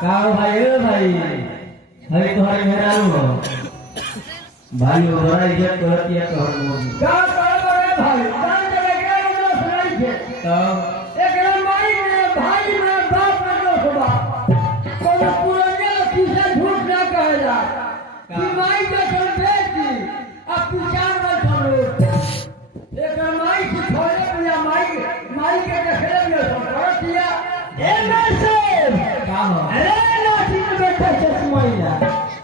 कहो भाई ओ भाई हरी तुम्हारी मेहरारू हो भाई हो बड़ा इज्जत करती है तोहर मोदी का करे भाई जान के के उनो सुनाई छे तब एकरा माई में भाई में बाप में नो सुबा कोनो पुराने किसे झूठ ना कहेला कि माई के चल बेटी अब पुचार में चलो एकरा माई से छोड़े बिना माई के देखले में करतिया ए मैसे का हो अरे नाची में बैठा चश्माइला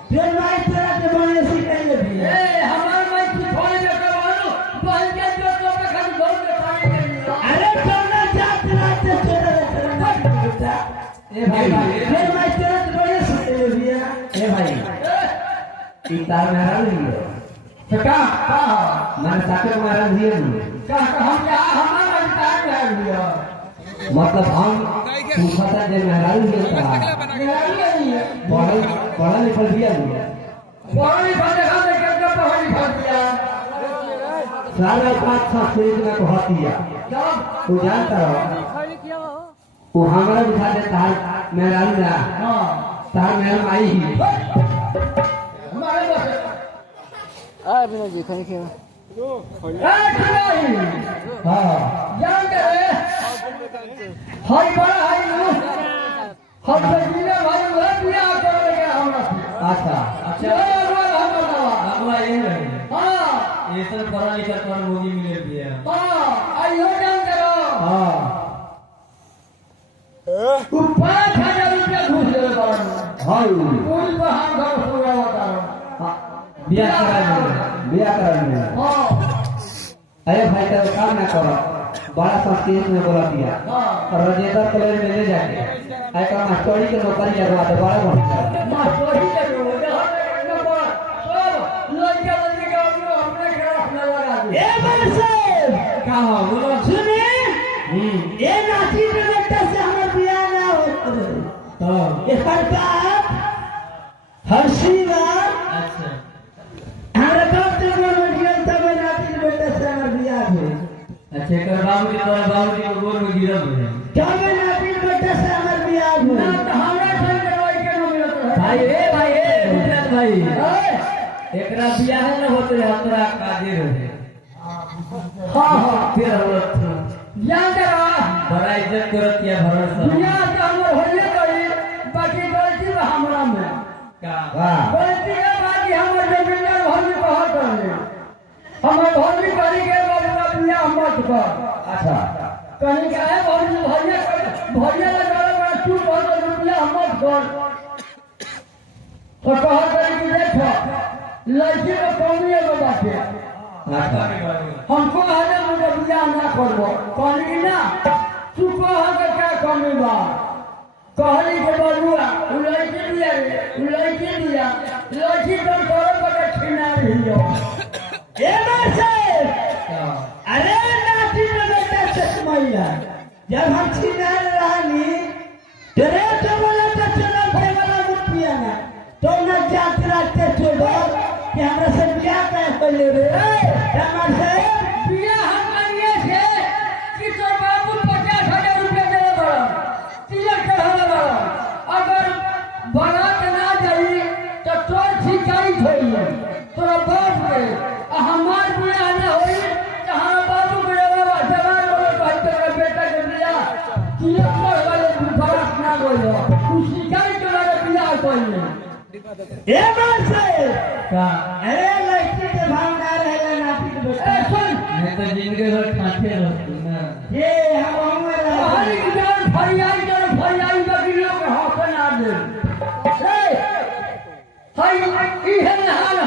फिर माई तेरा के बने सिखाइले भी ए हमार माई की छोड़े में करवानो बहन के जो तो पे खाली बहुत में पानी दे दिया अरे चलना जात रात से चले बेटा ए भाई फिर माई तेरा के बने सिखाइले भी ए भाई ई तार मेहरारू लियो तो का मन साथे मेहरारू दिए हम क्या हमारा अधिकार है लिया मतलब हम पूछता जे मेहरारू लियो का पढ़ा लिखल दिया पढ़ाई खाते खाते क्या पढ़ाई खाते दिया सारा बात सब सोच में कहती है जब तू जानता हो वो हमारा बुझा दे तार मेहरारू ना हां तार मेहरारू आई ही हमारे बस बिना जी खाने के ए खिलाड़ी हाँ जान के हाय बड़ा हाय नु हम जिले भाई वो बिया करेंगे हमरा अच्छा अच्छा हम बतावा अगवा ये है हां ये सब पढ़ा लिखा कर मोदी मिले दिया हां आइयो जान करो हाँ तू 5000 रुपया घूस ले बारन हाँ पूरी बहान घर पूरा बता बिया कराने हां अरे भाई तेरा काम ना करो बड़ा संस्कृत में बोला दिया और रजेंद्र कॉलेज में ले जाके आई का मास्टरी के नौकरी लगवा दे बड़ा बढ़िया मास्टरी के रोड न बड़ा सब लड़का लड़की के अपने खराब न लगा दे ए बरसे का हो बोलो सुने ये ए नाची के बेटा से हमर बियाह ना हो तो ए हर बात हर सीवा अच्छा हमारे बाप से बोल दिया तब नाची के बेटा से हमर बियाह हो अच्छा कर बाबूजी तोरा बाबूजी को गोर में गिरल है तब नाची के बेटा से हमर बियाह हो ना तो हमरा से करवाई के न मिलत है भाई गुजरात भाई ए एकरा बियाह न होते हमरा काजे रहे हां फिर हम याद रहा बड़ा इज्जत करत या भरोसा दुनिया के हमर होले गई बाकी गलती बा हमरा में का वाह गलती के बाकी हमर जमीन घर में कहत रहे हमर घर में करी के बाबू बियाह मत कर अच्छा कहीं का है भैया लगा बड़ा तू बहुत रुपया मत कर तो कहत रही कि देखो लड़की को कमी है बाटे अच्छा हमको हरे मुझे बियाह ना करबो कहली ना तू कह के क्या कमी बा कहली के बलुआ लड़की दिया लड़की तो तोरे पर छीना रही हो ए से अरे नाची में बेटा चश्माइला जब हम छीना रहनी तेरे तो बोला तो चला भाई वाला मुखिया ना तो ना जात रात के छोड़ो कि हमरा से बियाह कर ले रे हमार से बियाह हम लिए थे कि तो बाबू 50,000 रुपया दे बड़ा तिलक चढ़ा बड़ा अगर बारात ना जाई तो तोर शिकायत होई तोरा बाप के हमार बियाह ना होई तो हमार बाबू के जवान वाले भाई तेरा बेटा के बियाह तिलक पर वाले बारात ना गयो तू शिकायत वाले बियाह कोई ए बात से का अरे लड़की के भाव ना रहे नाती के बेटा सुन मैं तो जिंदगी भर खाते रहती ना ये हम हमारी जान फरियाई बकरियों के हाथ ना दे ए हाय ई है हाल